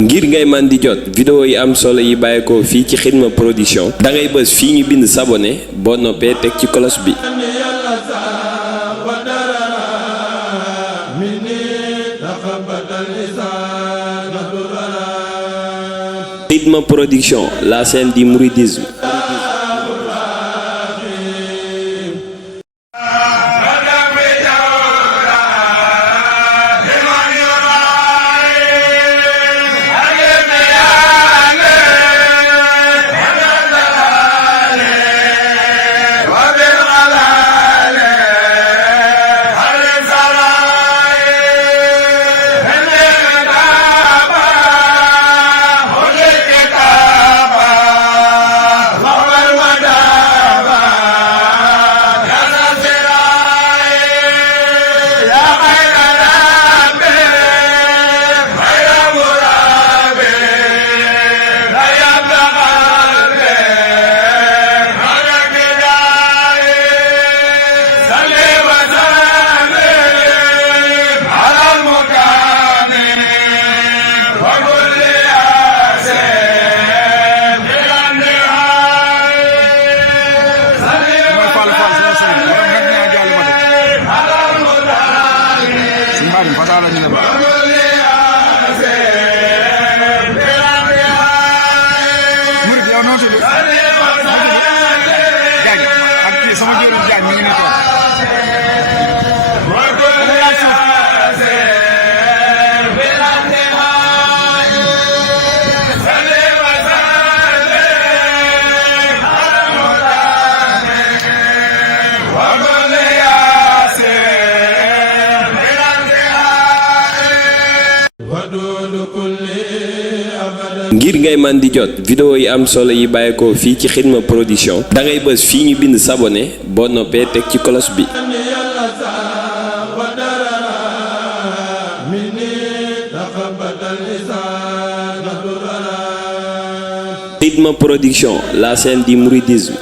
ngir ngay man di jot vidéo yi am solo yi bàyyeekoo fii ci Xidma Production da ngay bës fii ñu bind s'abonner boo noppee teg ci cloche bi. Xidma Production, la scène du mouridisme. ngir ngay man di jot vidéo yi am solo yi bàyyeekoo fii ci Xidma Production da ngay bës fii ñu bind s'abonner boo noppee teg ci cloche bi. Xidma Production, la scène du mouridisme.